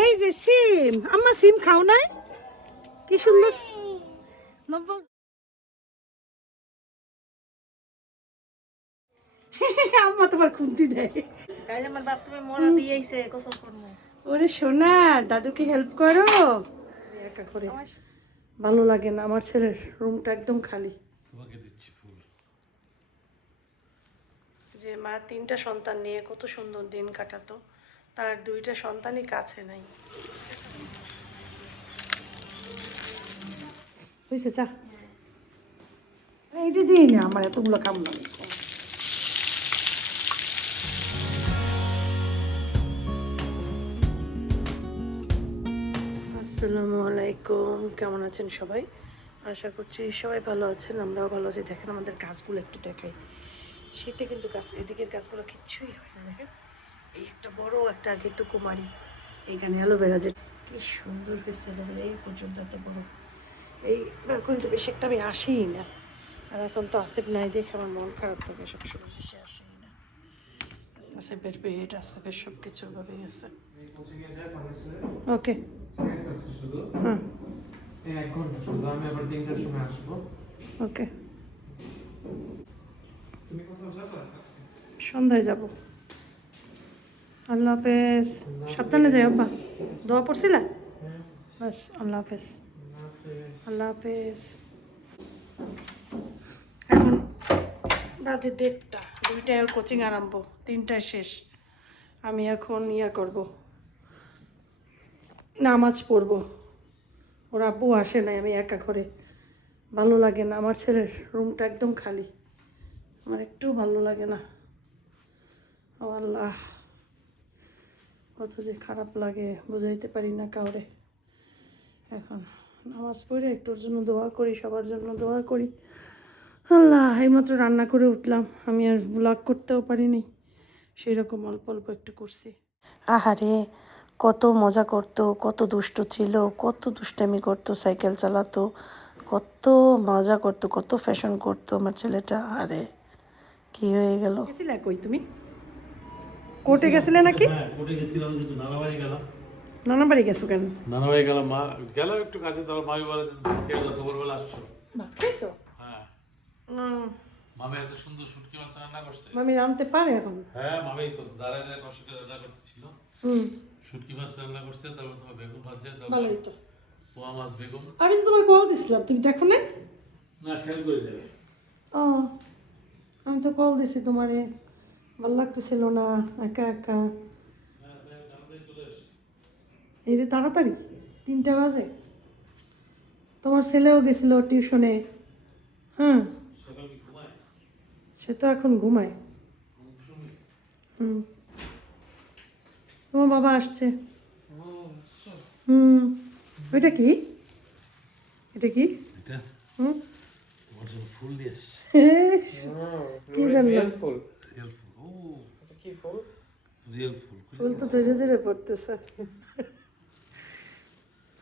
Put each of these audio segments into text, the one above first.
এই যে সিম, আম্মা সিম খাও নাই? কি সুন্দর আম্মা তোমার খুন্তি দেয়। কাল আমার বাপ তুমি মোড়া দিয়ে আইছে গোসল করবো। ওরে সোনা, দাদুকে হেল্প করো একা করে। ভালো লাগে না, আমার ছেলের রুমটা একদম খালি। তোমাকে দিচ্ছি ফুল। যে মা তিনটা সন্তান নিয়ে কত সুন্দর দিন কাটাতো, তার দুইটা সন্তানই কাছে নাই। বুঝছে চা এইটা দিই না, আমার এতগুলো কাম না। আসসালামু আলাইকুম, কেমন আছেন সবাই? আশা করছি সবাই ভালো আছেন, আমরাও ভালো আছি। দেখেন আমাদের গাছগুলো একটু দেখাই। শীতে কিন্তু গাছ, এদিকের গাছগুলো কিচ্ছুই হয় না। দেখেন এই একটা বড় একটা আগে তো কুমারী, এইখানে অ্যালোভেরা যে কি সুন্দর হয়েছে অ্যালোভেরা, এই পর্যন্ত এত বড়। এই ব্যালকনিটা বেশি একটা আমি আসিই না, আর এখন তো আসিফ নাই দেখে আমার মন খারাপ থাকে, সবসময় বেশি আসেই না। আসিফের পেট আসিফের সব কিছু ভাবেই আছে। ওকে হ্যাঁ এক ঘন্টা শুধু, আমি আবার 3টার সময় আসবো। ওকে, তুমি কোথাও যাবে? সন্ধ্যায় যাব। আল্লাহ হাফেজ, সাবধানে যাই আব্বা। দোয়া পড়ছিলা? বাস, আল্লাহ হাফেজ। আল্লাহ হাফেজ। এখন বাজে 1:30, 2টায় ওর কোচিং আরম্ভ, 3টায় শেষ। আমি এখন করব, নামাজ পড়বো। ওর আব্বু আসে নাই, আমি একা করে ভালো লাগে না, আমার ছেলের রুমটা একদম খালি, আমার একটু ভালো লাগে না। ও আল্লাহ, কত যে খারাপ লাগে বুঝাইতে পারি না কাউরে। এখন নামাজ পড়ে একটুর জন্য দোয়া করি, সবার জন্য দোয়া করি। আল্লাহ, এইমাত্র রান্না করে উঠলাম, আমি আর ব্লগ করতেও পারিনি, সেই রকম অল্প অল্প একটু করছি। আহারে, কত মজা করতো, কত দুষ্ট ছিল, কত দুষ্টামি করতো, সাইকেল চালাতো, কত মজা করতো, কত ফ্যাশন করতো আমার ছেলেটা। আরে কি হয়ে গেল? গেছিলে কই তুমি? কোর্টে গেছিলে নাকি? হ্যাঁ, কোর্টে গেছিলাম, কিন্তু নানা বাড়ি গেলাম। নানা বাড়ি গেছো কেন? নানা বাড়ি গেলাম, মা গেল একটু কাছে, তারপর মামি বলে খেয়ে দাও, দুপুরবেলা আসছো। ভাত খাইছো? হ্যাঁ, হুম, মামি এত সুন্দর শুটকি মাছ রান্না করছে। মামি রাঁধতে পারে এখন? হ্যাঁ, মামি দাঁড়ায় দাঁড়ায় কষ্ট করে রান্না করতেছিল। হুম, শুটকি মাছ রান্না করছে, তারপর তোমার বেগুন ভাজছে, তারপর ভালোই তো। পোয়া মাছ বেগুন। আমি তো তোমার কল দিছিলাম, তুমি দেখো না? না, খেয়াল করে দেবে। ও, আমি তো কল দিছি তোমারে, ভালো লাগতেছিল না একা একা। হ্যাঁ, তাড়াতাড়ি চলে এসছে। এই রে তাড়াতাড়ি, 3টা বাজে। তোমার ছেলেও গেছিল টিউশনে। হ্যাঁ, সকাল কি ঘুমায়? সে তো এখন ঘুমায়। হুম, তোমার বাবা আসছে। হুম, ওইটা কি? এটা কি? এটা হুম, তোমার জন্য ফুল দিয়ে এসছে। কি জানলাম? রিয়েল ফুল। ও, এটা কি ফুল? রিয়েল ফুল। ফুল তো ধীরে ধীরে পড়তেছে।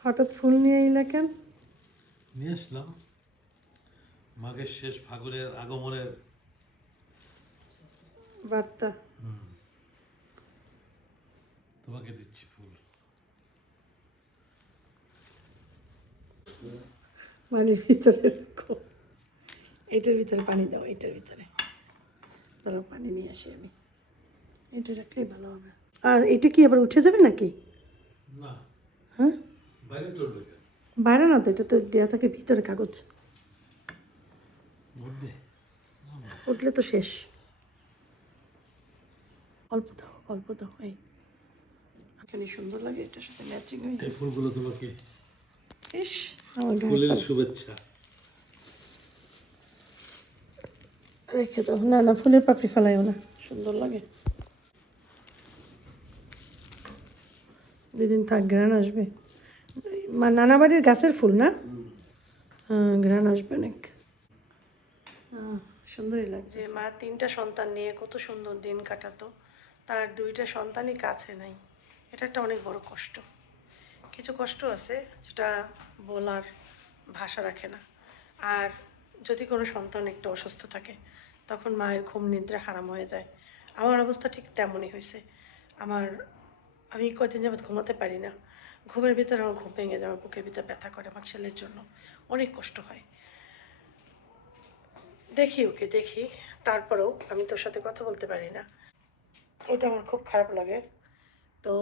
হঠাৎ ফুল নিয়ে এলে কেন? নিয়ে আসলাম মাঘের শেষ, ফাগুনের আগমনের বার্তা। তোমাকে দিচ্ছি ফুল। পানির ভিতরে রাখো, এটার ভিতরে পানি দাও, এটার ভিতরে দাঁড়াও, পানি নিয়ে আসি আমি। এটা রাখলেই ভালো হবে। আর এটা কি আবার উঠে যাবে নাকি? না, হ্যাঁ, বাইরে টলবে কেন? বাইরে না তো, এটা তো দেওয়া থাকে ভিতরে কাগজ, উঠবে। উঠলে তো শেষ। অল্প দাও, অল্প দাও। এই এখানে সুন্দর লাগে, এটার সাথে ম্যাচিং হয়ে এই গেছে। ফুলগুলো তোমাকে, ইস, আমার গায়ে ফুলের ফেলো। শুভেচ্ছা। রেখে দাও। না না, ফুলের পাপড়ি ফেলাইও না, সুন্দর লাগে। 2 দিন থাক, ঘ্রাণ আসবে। নানা বাড়ির গাছের ফুল না? হ্যাঁ, ঘ্রাণ আসবে অনেক। সুন্দরই লাগছে। যে মা 3টা সন্তান নিয়ে কত সুন্দর দিন কাটাতো, তার 2টা সন্তানই কাছে নাই, এটা একটা অনেক বড় কষ্ট। কিছু কষ্ট আছে যেটা বলার ভাষা রাখে না। আর যদি কোনো সন্তান একটু অসুস্থ থাকে, তখন মায়ের ঘুম নিদ্রা হারাম হয়ে যায়। আমার অবস্থা ঠিক তেমনই হয়েছে। আমার আমি কদিন যাবৎ ঘুমাতে পারি না, ঘুমের ভিতরে আমার ঘুম ভেঙে যায়, আমার বুকের ভিতরে ব্যথা করে, আমার ছেলের জন্য অনেক কষ্ট হয়। দেখি ওকে দেখি, তারপরেও আমি তোর সাথে কথা বলতে পারি না, ওটা আমার খুব খারাপ লাগে। তো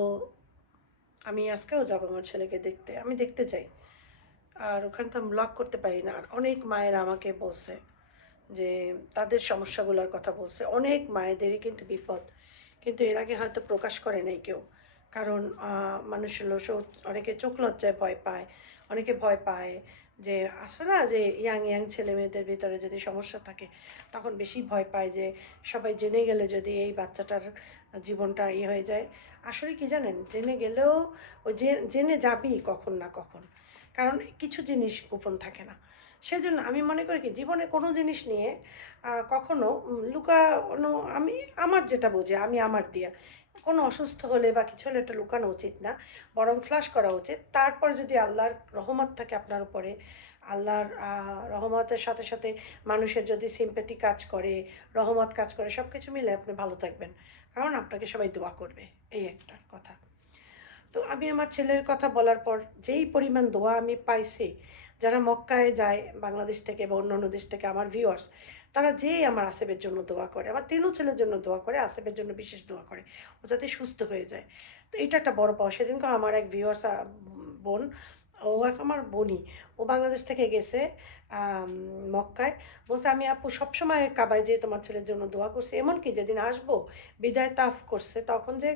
আমি আজকেও যাবো আমার ছেলেকে দেখতে, আমি দেখতে চাই। আর ওখানে তো আমি ব্লগ করতে পারি না। আর অনেক মায়েরা আমাকে বলছে যে তাদের সমস্যাগুলোর কথা বলছে, অনেক মায়েদেরই কিন্তু বিপদ, কিন্তু এর আগে হয়তো প্রকাশ করে নাই কেউ। কারণ মানুষ হলো অনেকে চোখ লজ্জায় ভয় পায়, অনেকে ভয় পায় যে আসে না যে ইয়াং ইয়াং ছেলে মেয়েদের ভিতরে যদি সমস্যা থাকে তখন বেশি ভয় পায় যে সবাই জেনে গেলে যদি এই বাচ্চাটার জীবনটা হয়ে যায়। আসলে কি জানেন, জেনে গেলেও ও জেনে যাবি কখন না কখন, কারণ কিছু জিনিস গোপন থাকে না। সেজন্য আমি মনে করি কি জীবনে কোনো জিনিস নিয়ে কখনো লুকানো, আমি আমার যেটা বুঝি আমি আমার দিয়া কোনো অসুস্থ হলে বা কিছু হলে এটা লুকানো উচিত না, বরং ফ্লাশ করা উচিত। তারপর যদি আল্লাহর রহমত থাকে আপনার উপরে, আল্লাহর রহমতের সাথে সাথে মানুষের যদি সিম্প্যাথি কাজ করে, রহমত কাজ করে, সব কিছু মিলে আপনি ভালো থাকবেন, কারণ আপনাকে সবাই দোয়া করবে, এই একটা কথা। তো আমি আমার ছেলের কথা বলার পর যেই পরিমাণ দোয়া আমি পাইছি, যারা মক্কায় যায় বাংলাদেশ থেকে বা অন্যান্য দেশ থেকে, আমার ভিউয়ার্স, তারা যেই আমার আসেফের জন্য দোয়া করে, আমার তিনও ছেলের জন্য দোয়া করে, আসেফের জন্য বিশেষ দোয়া করে ও যাতে সুস্থ হয়ে যায়। তো এটা একটা বড় পাওয়া। সেদিনকে আমার এক ভিউয়ার্স বোন, ও এক আমার বোনই, ও বাংলাদেশ থেকে গেছে মক্কায়, বলছে আমি আপু সবসময় কাবায় যেয়ে তোমার ছেলের জন্য দোয়া করছি, এমনকি যেদিন আসবো বিদায় তাফ করছে তখন যে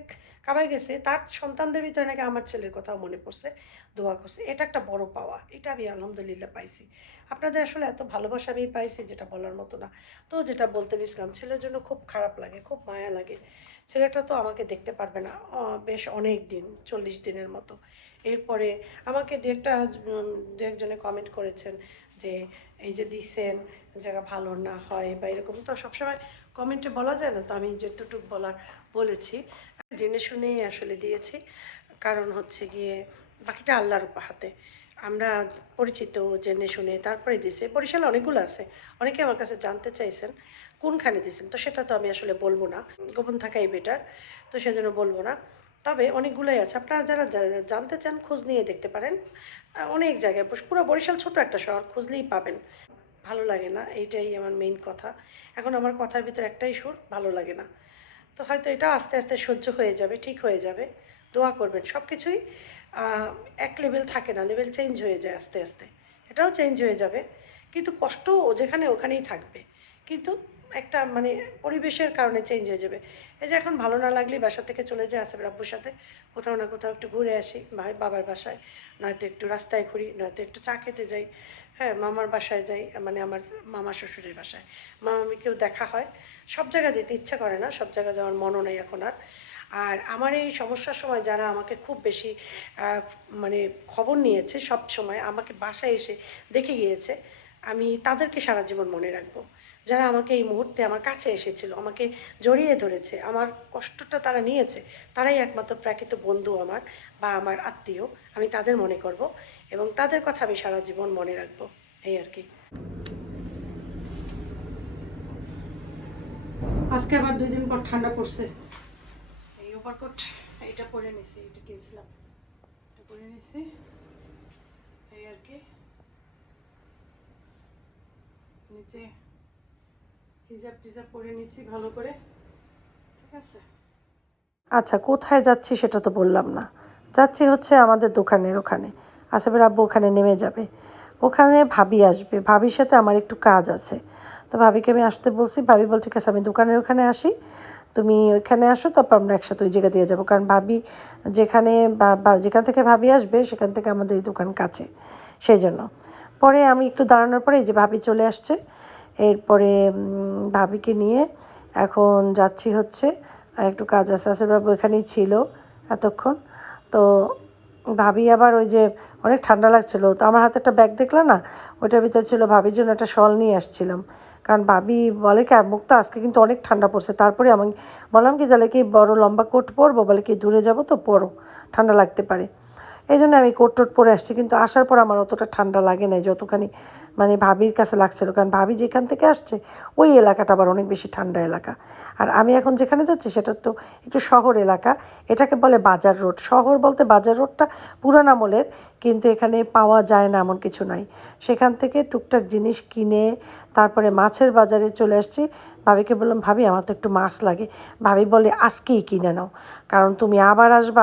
কাবায় গেছে তার সন্তানদের ভিতরে নাকি আমার ছেলের কথাও মনে পড়ছে, দোয়া করছে। এটা একটা বড় পাওয়া, এটা আমি আলহামদুলিল্লাহ পাইছি। আপনাদের আসলে এত ভালোবাসা আমি পাইছি যেটা বলার মতো না। তো যেটা বলতে গেছিলাম, ছেলের জন্য খুব খারাপ লাগে, খুব মায়া লাগে। ছেলেটা তো আমাকে দেখতে পারবে না বেশ অনেক দিন, 40 দিনের মতো। এরপরে আমাকে দু একজনে কমেন্ট করেছেন যে এই যে দিছেন জায়গা ভালো না হয় বা এরকম, তো সবসময় কমেন্টে বলা যায় না, তো আমি যেটুকু বলার বলেছি, জেনে শুনেই আসলে দিয়েছি। কারণ হচ্ছে গিয়ে বাকিটা আল্লাহর হাতে, আমরা পরিচিত জেনে শুনে তারপরে দিয়েছি। বরিশালে অনেকগুলো আছে, অনেকে আমার কাছে জানতে চাইছেন কোনখানে দিয়েছেন, তো সেটা তো আমি আসলে বলবো না, গোপন থাকাই বেটার, তো সেজন্য বলবো না। তবে অনেকগুলোই আছে, আপনারা যারা জানতে চান খোঁজ নিয়ে দেখতে পারেন। অনেক জায়গায়, পুরো বরিশাল ছোট একটা শহর, খুঁজলেই পাবেন। ভালো লাগে না, এইটাই আমার মেইন কথা। এখন আমার কথার ভিতরে একটাই সুর, ভালো লাগে না। তো হয়তো এটা আস্তে আস্তে সহ্য হয়ে যাবে, ঠিক হয়ে যাবে। দোয়া করবেন, সব কিছুই এক লেভেল থাকে না, লেভেল চেঞ্জ হয়ে যায় আস্তে আস্তে, এটাও চেঞ্জ হয়ে যাবে। কিন্তু কষ্ট যেখানে ওখানেই থাকবে, কিন্তু একটা মানে পরিবেশের কারণে চেঞ্জ হয়ে যাবে। এই যে এখন ভালো না লাগলেই বাসা থেকে চলে যায় আসেফের আব্বুর সাথে, কোথাও না কোথাও একটু ঘুরে আসি, ভাই বাবার বাসায়, নয়তো একটু রাস্তায় ঘুরি, নয়তো একটু চা খেতে যাই, হ্যাঁ মামার বাসায় যাই, মানে আমার মামা শ্বশুরের বাসায়, মামামিকেও দেখা হয়। সব জায়গায় যেতে ইচ্ছা করে না, সব জায়গায় যাওয়ার মনও নেই এখন আর। আর আমার এই সমস্যার সময় যারা আমাকে খুব বেশি মানে খবর নিয়েছে, সব সময় আমাকে বাসায় এসে দেখে গিয়েছে, আমি তাদেরকে সারা জীবন মনে রাখবো। যারা আমাকে এই মুহূর্তে আমার কাছে এসেছিল, আমাকে জড়িয়ে ধরেছে, আমার কষ্টটা তারা নিয়েছে, তারাই একমাত্র প্রকৃত বন্ধু আমার বা আমার আত্মীয়, আমি তাদের মনে করব এবং তাদের কথা আমি সারা জীবন মনে রাখবো, এই আর কি। আজকে আবার 2 দিন পর ঠান্ডা পড়ছে, এই ওভারকোট এইটা পরে নিছি, এটা কিনছিলাম, এটা পরে নিছি, এই আর কি। নিচে হিজাব টিজাব পরে নিচ্ছি ভালো করে, ঠিক আছে। আচ্ছা, কোথায় যাচ্ছি সেটা তো বললাম না। যাচ্ছি হচ্ছে আমাদের দোকানের ওখানে, আসেফের আব্বু ওখানে নেমে যাবে, ওখানে ভাবি আসবে, ভাবির সাথে আমার একটু কাজ আছে। তো ভাবিকে আমি আসতে বলছি, ভাবি বল ঠিক আছে আমি দোকানের ওখানে আসি, তুমি ওইখানে আসো, তারপর আমরা একসাথে ওই জায়গা দিয়ে যাবো, কারণ ভাবি যেখানে যেখান থেকে ভাবি আসবে সেখান থেকে আমাদের এই দোকান কাছে, সেই জন্য। পরে আমি একটু দাঁড়ানোর পরে এই যে ভাবি চলে আসছে, এরপরে ভাবিকে নিয়ে এখন যাচ্ছি হচ্ছে, একটু কাজ আছে, আসেফবাবু এখানেই ছিল এতক্ষণ। তো ভাবি আবার ওই যে অনেক ঠান্ডা লাগছিলো, তো আমার হাতে একটা ব্যাগ দেখলাম না, ওইটার ভিতরে ছিল ভাবির জন্য একটা শল নিয়ে আসছিলাম, কারণ ভাবি বলে কি মুখ তো আজকে কিন্তু অনেক ঠান্ডা পড়ছে। তারপরে আমি বললাম কি তাহলে কি বড় লম্বা কোট পরবো, বলে কি দূরে যাবো তো পরো, ঠান্ডা লাগতে পারে। এই জন্য আমি কোট টোট পরে আসছি, কিন্তু আসার পর আমার অতটা ঠান্ডা লাগে না যতখানি মানে ভাবির কাছে লাগছিল, কারণ ভাবি যেখান থেকে আসছে ওই এলাকাটা আবার অনেক বেশি ঠান্ডা এলাকা। আর আমি এখন যেখানে যাচ্ছি সেটা তো একটু শহর এলাকা, এটাকে বলে বাজার রোড। শহর বলতে বাজার রোডটা পুরান আমলের, কিন্তু এখানে পাওয়া যায় না এমন কিছু নাই। সেখান থেকে টুকটাক জিনিস কিনে তারপরে মাছের বাজারে চলে আসছি। ভাবিকে বললাম, ভাবি আমার তো একটু মাছ লাগে। ভাবি বলে, আজকেই কিনে নাও, কারণ তুমি আবার আসবা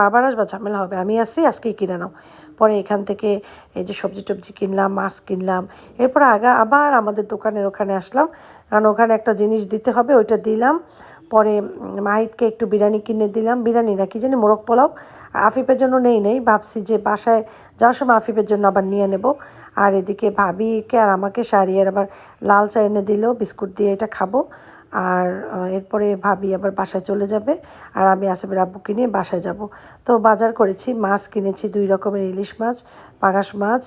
ঝামেলা হবে, আমি আসি, আজকেই কিনে নাও। পরে এখান থেকে এই যে সবজি টবজি কিনলাম, মাছ কিনলাম। এরপর আবার আমাদের দোকানের ওখানে আসলাম, কারণ ওখানে একটা জিনিস দিতে হবে, ওইটা দিলাম। পরে মাহিতকে একটু বিরিয়ানি কিনে দিলাম, বিরিয়ানি না কি জানি, মোরগ পোলাও। আর আফিফের জন্য নেই ভাবছি যে বাসায় যাওয়ার সময় আফিফের জন্য আবার নিয়ে নেব। আর এদিকে ভাবিকে আর আমাকে শাড়িয়ার আবার লাল চা এনে দিল, বিস্কুট দিয়ে এটা খাবো। আর এরপরে ভাবি আবার বাসায় চলে যাবে, আর আমি আসিফের আব্বুকে নিয়ে বাসায় যাব। তো বাজার করেছি, মাছ কিনেছি 2 রকমের, ইলিশ মাছ, পাঙাশ মাছ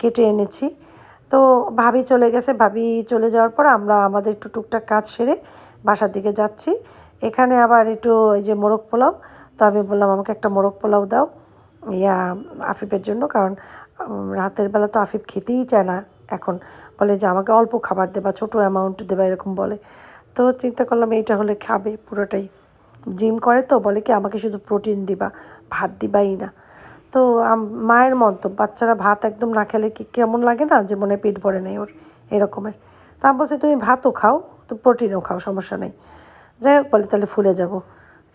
কেটে এনেছি। তো ভাবি চলে গেছে, ভাবি চলে যাওয়ার পর আমরা আমাদের একটু টুকটাক কাজ সেরে বাসার দিকে যাচ্ছি। এখানে আবার একটু এই যে মোরগ পোলাও, তো আমি বললাম আমাকে একটা মোরগ পোলাও দাও আফিফের জন্য, কারণ রাতের বেলা তো আফিফ খেতেই চায় না এখন, বলে যে আমাকে অল্প খাবার দেবা, ছোটো অ্যামাউন্ট দেবা, এরকম বলে। তো চিন্তা করলাম এইটা হলে খাবে পুরোটাই, জিম করে তো, বলে কি আমাকে শুধু প্রোটিন দিবা, ভাত দিবাই না। তো মায়ের মতো বাচ্চারা ভাত একদম না খেলে কি কেমন লাগে না, যে মনে পেট ভরে নেই ওর, এরকমের। তা আমি বলছি তুমি ভাতও খাও, তো প্রোটিনও খাও, সমস্যা নেই। যাই হোক, বলে তাহলে ফুলে যাব,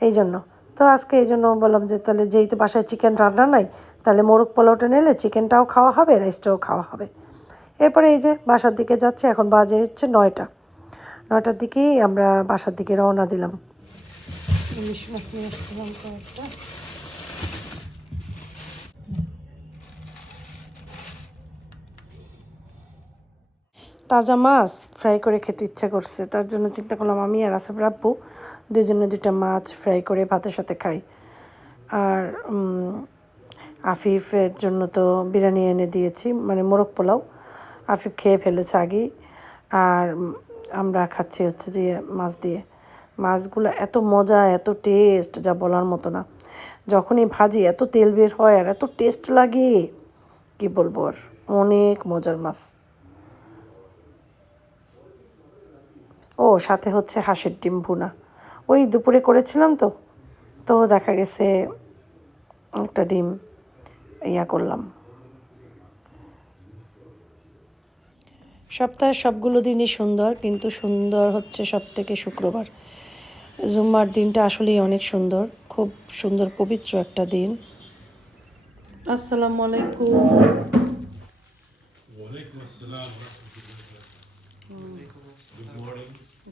এই জন্য। তো আজকে এই জন্য বললাম যে তাহলে যেহেতু বাসায় চিকেন রান্না নাই, তাহলে মোরগ পোলাওটা নিলে চিকেনটাও খাওয়া হবে, রাইসটাও খাওয়া হবে। এরপরে এই যে বাসার দিকে যাচ্ছে, এখন বাজে হচ্ছে 9টার দিকেই আমরা বাসার দিকে রওনা দিলাম। ইলিশ মাছ নিয়ে আসছিলাম কয়েকটা। তাজা মাছ ফ্রাই করে খেতে ইচ্ছা করছে, তার জন্য চিন্তা করলাম আমি আর আসিফ আব্বু দুজনে 2টা মাছ ফ্রাই করে ভাতের সাথে খাই। আর আফিফের জন্য তো বিরিয়ানি এনে দিয়েছি, মানে মোরগ পোলাও। আফিফ খেয়ে ফেলেছে আগেই, আর আমরা খাচ্ছি হচ্ছে যে মাছ দিয়ে। মাছগুলো এত মজা, এত টেস্ট, যা বলার মতো না। যখনই ভাজি এত তেল বের হয় আর এত টেস্ট লাগে, কি বলবো আর, অনেক মজার মাছ। ও সাথে হচ্ছে হাঁসের ডিম ভুনা, ওই দুপুরে করেছিলাম তো, তো দেখা গেছে একটা ডিম করলাম। সপ্তাহের সবগুলো দিনই সুন্দর, কিন্তু সুন্দর হচ্ছে সবথেকে শুক্রবার। জুম্মার দিনটা আসলেই অনেক সুন্দর, খুব সুন্দর পবিত্র একটা দিন। আসসালামু আলাইকুম।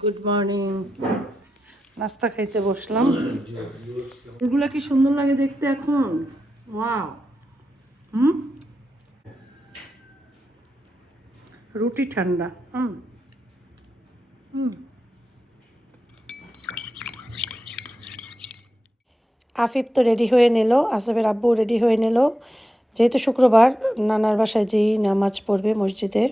Good morning. নাস্তা খাইতে বসলাম। এগুলা কি সুন্দর লাগে দেখতে এখন, ওয়াও। রুটি ঠান্ডা। আফিফ তো রেডি হয়ে নিল, আসিফের আব্বু রেডি হয়ে নিল, যেহেতু শুক্রবার নানার বাসায় যেই নামাজ পড়বে মসজিদে।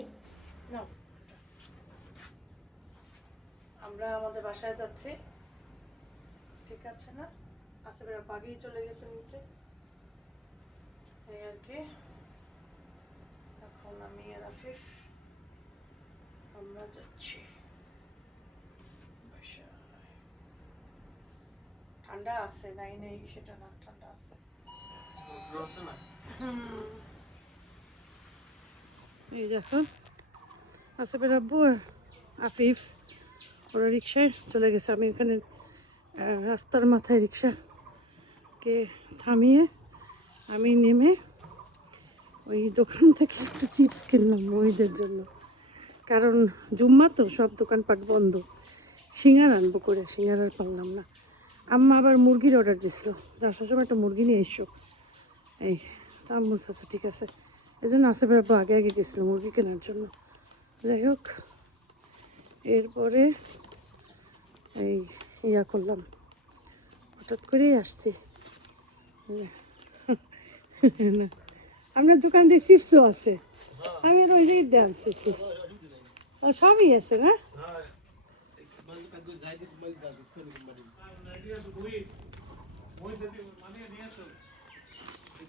আমরা আমাদের বাসায় যাচ্ছি, ঠিক আছে না? আসিফের আব্বু আগেই চলে গেছে নিচে, এই আর কি। এখন আমি আর আফিফ আমরা যাচ্ছি বাসায়। ঠান্ডা আছে, নেই সেটা না, ঠান্ডা আছে। এই দেখুন আসিফের আব্বু আর আফিফ ওরা রিক্সায় চলে গেছে। আমি এখানে রাস্তার মাথায় রিক্সাকে থামিয়ে আমি নেমে ওই দোকান থেকে একটু চিপস কিনলাম ওইদের জন্য, কারণ জুম্মা তো সব দোকানপাট বন্ধ। সিঙ্গারা আনবো করে, সিঙ্গারা আর পারলাম না। আম্মা আবার মুরগির অর্ডার দিয়েছিল, যার সময় একটা মুরগি নিয়ে এসো। এই তা আম্মু আচ্ছা ঠিক আছে, এই জন্য আসিফের আব্বু আগে গেছিলো মুরগি কেনার জন্য। যাই হোক, এরপরে এই করলাম, হঠাৎ করেই আসছি। আপনার দোকান দিয়ে চিপসও আছে, আমি আর ওই জায়গায় দিয়ে আনছি চিপস, সবই আছে না?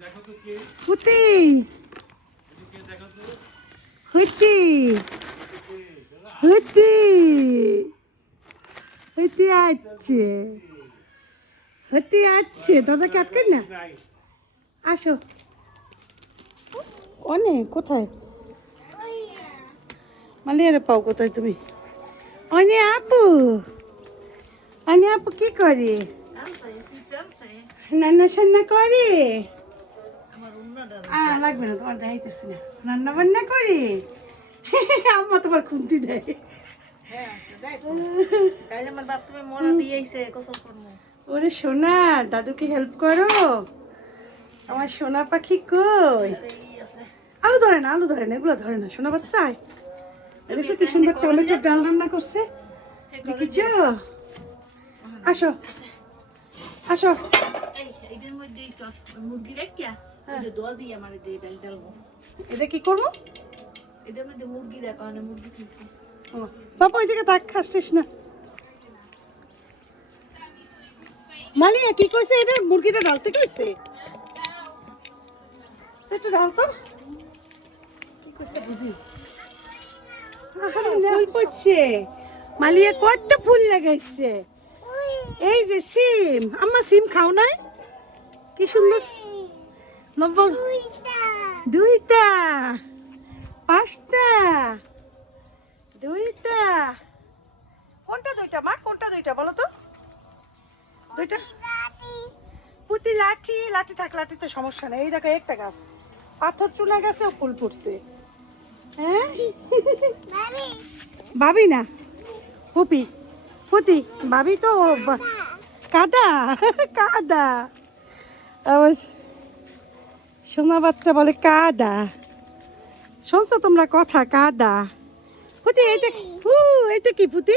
দেখো তো কে পুতি কে দেখো তো হুতি হুতি হুতি আছে হুতি আছে দরজা কি আটকাই না নাই আসো অনেক কোথায় মালিয়ারে পাও কোথায় তুমি অনে আপু অনে আপু কি করে আনছে সিস্টেম আনছে রান্না সান্না করে আমার উন্নটা লাগবে না তোমার দেখাইতেছি না রান্না বান্না করে আম্মা তোমার খুন্তি দেয় হ্যাঁ দেখ কাইলে আমার বাপ তুমি মোড়া দিয়ে আইছে গোসল করবো ওরে সোনা দাদুকে হেল্প করো আমার সোনা পাখি কই এই আছে আলু ধরে না এগুলো ধরে না সোনা বাচ্চায় দেখছো কি সুন্দর টমেটো ডাল রান্না করছে দেখিছ আসো আসো এই এইটার মধ্যে মুরগি রাখিয়া ওই দোয়া দিয়ে আমার দিয়ে ডাল ডালবো এটা কি করবো এটার মধ্যে মুরগি রাখা মানে মুরগি খাইছি ও, বাবা ওই দিকে তাক খাসছিস না মালিয়া কি কইছে এটা মুরগিটা ডালতে কইছে একটু ডাল তো কি কইছে বুঝি ফুল পড়ছে মালিয়া কত ফুল লাগাইছে এই যে সিম আম্মা সিম খাও নাই কি সুন্দর লম্বা দুইটা পাঁচটা দুইটা কোনটা দুইটা মা কোনটা দুইটা বলো তো দুইটা পুঁতি লাঠি লাঠি থাক লাঠি তো সমস্যা নেই এই দেখো একটা গাছ পাথর চুনা গাছেও ফুল ফুটছে হ্যাঁ ভাবি না ফুপি ফুতি ভাবি তো কাদা কাদা আবার সোনা বাচ্চা বলে কাদা শুনছো তোমরা কথা কাদা ফুটি এইটা এইটা কি ফুটি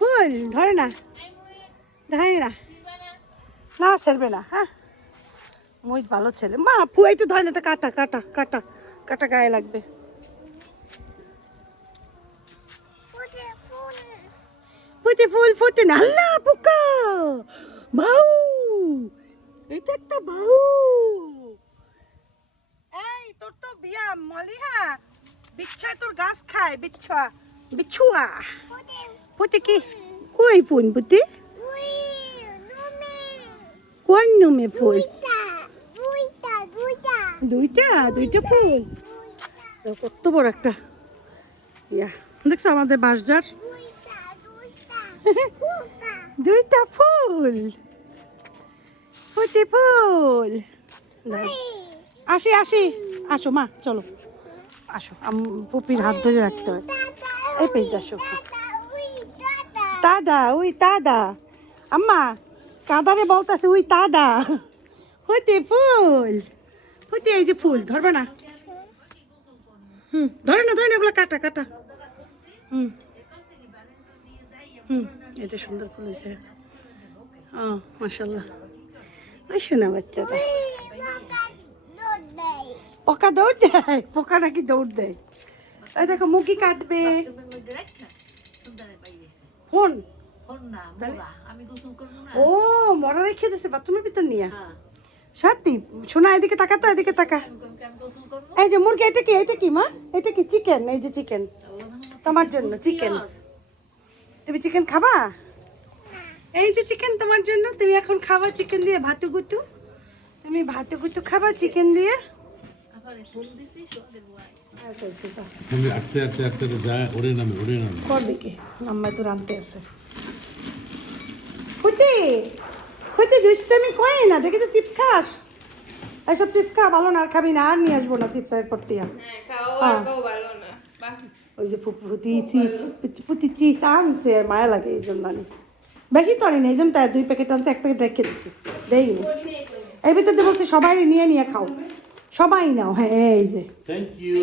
ফুল ধরে না ধরে না না ছাড়বে না হ্যাঁ মই ভালো ছেলে মা এইটা ধরে না এটা কাটা কাটা কাটা কাটা গায়ে লাগবে ফুটি ফুল ফুটি না আল্লাহ পোকা ভাউ এটা একটা ভাউ এই তোর তো বিয়া মালিহা বিচ্ছায় তোর গাছ খায় বিচ্ছা বিচ্ছুয়া পুতি কি কই ফুল পুতি কোন নুমে ফুল দুইটা দুইটা ফুল কত বড় একটা ইয়া দেখছো আমাদের বাঁশঝাড় দুইটা ফুল ফুটি ফুল আসি আসি আসো মা চলো আসো পুপির হাত ধরে রাখতে হয় এই পেজ আসো দাদা ওই দাদা আম্মা কাদারে বলতেছে ওই দাদা ফুটি ফুল ফুটি এই যে ফুল ধরবে না ধরে না এগুলো কাটা কাটা এটা সুন্দর ফুল হয়েছে ও মাশাল্লাহ ওই শোনা বাচ্চাটা পোকা দৌড় দেয় পোকা নাকি দৌড় দেয় এই দেখো মুখি কাটবে ফোন আমি গোসল করবো না ও মরা রেখে দিচ্ছে বাথরুমের ভিতর নিয়ে সত্যি শোনা এদিকে তাকা তো এদিকে তাকা আমি গোসল করবো এই যে মুরগি এটা কি মা এটা কি চিকেন এই যে চিকেন তোমার জন্য চিকেন তুমি চিকেন খাবা এই যে চিকেন তোমার জন্য তুমি এখন খাবা চিকেন দিয়ে ভাতু গুতু তুমি ভাতু গুতু খাবা চিকেন দিয়ে আবার ফুল দিছি সোয়াদের বুয়া তুমি আটতে তো যায় ওরে নামে করবে কি আম্মাই তো রাঁধতে আছে খুঁতি খুঁতি দুষ্টামি কই না দেখে তো চিপস খাস এইসব চিপস খা ভালো না আর খাবি না আর নিয়ে আসবো না চিপস এর পরতিয়া ওই যে পুতি চিজ আনছে আর মায়া লাগে এই জন্য আনি বেশি তো আনি না এই জন্য তাই 2 প্যাকেট আনছে 1 প্যাকেট রেখে দিছি দেইনি এই ভিতরে বলছে সবাই নিয়ে খাও সবাই নাও হ্যাঁ এই যে থ্যাংক ইউ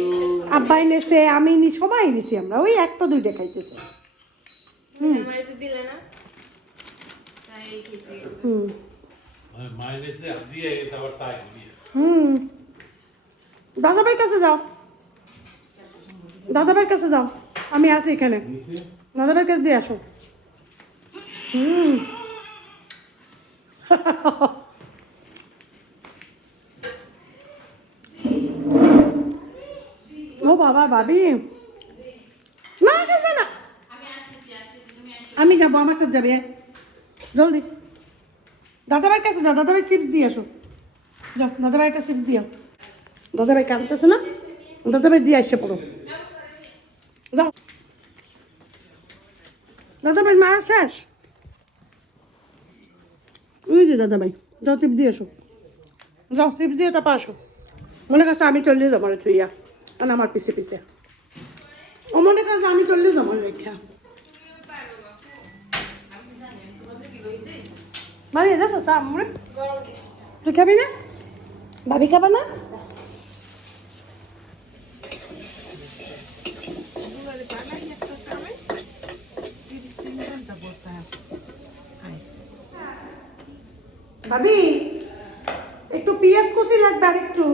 আব্বাই নেছে আমি নি সবাই নিছি আমরা ওই একটা দুইটা খাইতেছে মায়ের এসে দিয়ে আবার তাই দাদাভাইয়ের কাছে যাও দাদাভাইয়ের কাছে যাও আমি আছি এখানে দাদাভাইয়ের কাছে দিয়ে আসো বাবা ভাবি না না না আমি যাবো আমার সাথে যাবে জলদি দাদাভাইয়ের কাছে যাও দাদাভাই চিপস দিয়ে আসো যাও দাদাভাই একটা চিপস দিও দাদাভাই কাঁদতেছে না দাদাভাই দিয়ে আসছে পড়ো যাও দাদাভাই মা শেষ ওই যে দাদাভাই যাও চিপস দিয়ে আসো যাও চিপস দিয়ে তারপর আসো মনে করছে আমি চলে যাবো রে থুইয়া আর আমার পিছে পিছে ও মনে করছে আমি চলে যাবো রেখা ভাবি যাচ্ছ সামনে তুই খাবি না ভাবি খাবা না ভাবি একটু পেঁয়াজ কুচি লাগবে আর একটু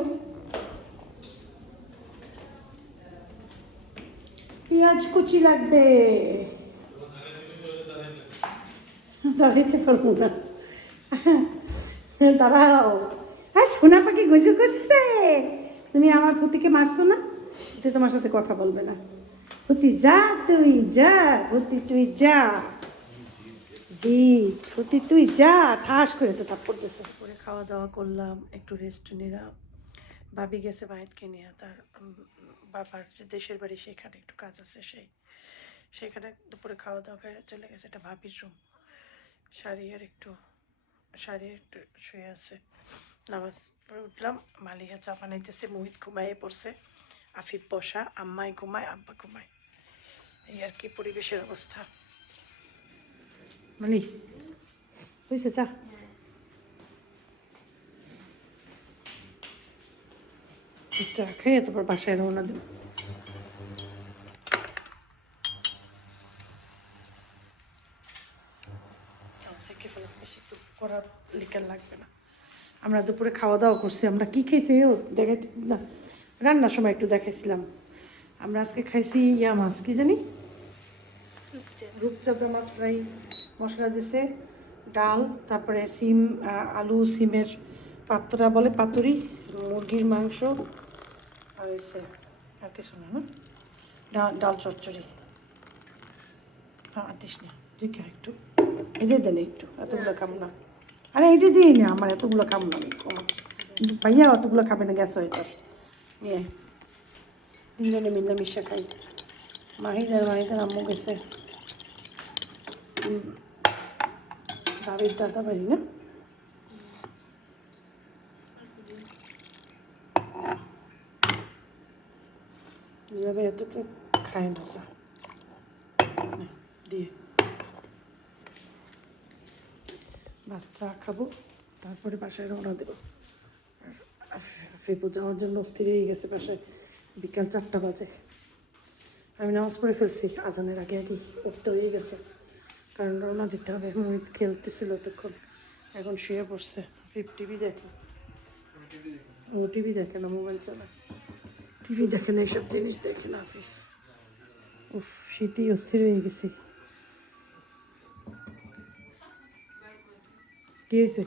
পেঁয়াজ কুচি লাগবে দাঁড়াইতে পারবো না দাঁড়াও হ্যাঁ সোনা পাখি গুজু করছে তুমি আমার পুতিকে মারছো না তুই তোমার সাথে কথা বলবে না পুতি যা তুই যা পুতি তুই যা জি পুতি তুই যা ঠাস করে তো তাপ করতেছে পরে খাওয়া দাওয়া করলাম একটু রেস্ট নিলাম ভাবি গেছে বাহিদকে নিয়ে তার বাবার যে দেশের বাড়ি সেখানে একটু কাজ আছে সেখানে দুপুরে খাওয়া দাওয়া করে চলে গেছে এটা ভাবির রুম শাড়ি একটু শুয়ে আছে নামাজ পড়ে উঠলাম মালিকা চা বানাইতেছে মোহিত ঘুমাইয়ে পড়ছে আফিফ বসা আম্মাই ঘুমায় আব্বা ঘুমায় এই আর কি পরিবেশের অবস্থা মালি বুঝছে চা চা খেয়ে তারপর বাসায় রওনা দেব বেশি তো করার লিকার লাগবে না আমরা দুপুরে খাওয়া দাওয়া করছি আমরা কি খাইছি দেখাইতে না রান্নার সময় একটু দেখাইছিলাম আমরা আজকে খাইছি ইয়া মাছ কি জানি রূপচাঁদা মাছ ফ্রাই মশলা দিছে ডাল তারপরে সিম আলু সিমের পাতরা বলে পাতুরি মুরগির মাংস আর এসে আর কিছু না ডাল চচ্চড়ি হ্যাঁ দিস না তুই খা একটু এই যে দেন একটু এতগুলো খাবো না আরে এইটা দিই না আমার এতগুলো খাবো না আমি ভাইয়া অতগুলো খাবে না গ্যাস হয়ে তোর নিয়ে তিনজনে মিলে মিশে খাই মাহিদার আম্মু গেছে ভাবির দাদা বাড়ি না যাবে এতকে খায় না চা দিয়ে বাচ্চা খাবো তারপরে বাসায় রওনা দেবো আর ফেপু যাওয়ার জন্য অস্থির হয়ে গেছে বাসায় বিকাল 4টা বাজে আমি নামাজ পড়ে ফেলছি আজানের আগে আগে উঠতে হয়ে গেছে কারণ রওনা দিতে হবে মোহিত খেলতেছিল তখন এখন শুয়ে পড়ছে টিভি দেখে ও টিভি দেখে না মোবাইল চালায় টিভি দেখে না এইসব জিনিস দেখে না আফিফ উফ শীতই অস্থির হয়ে গেছি কি হয়েছে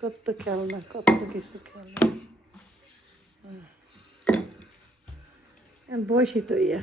কত খেলনা কত কিছু খেলনা বয়সী তো ইয়া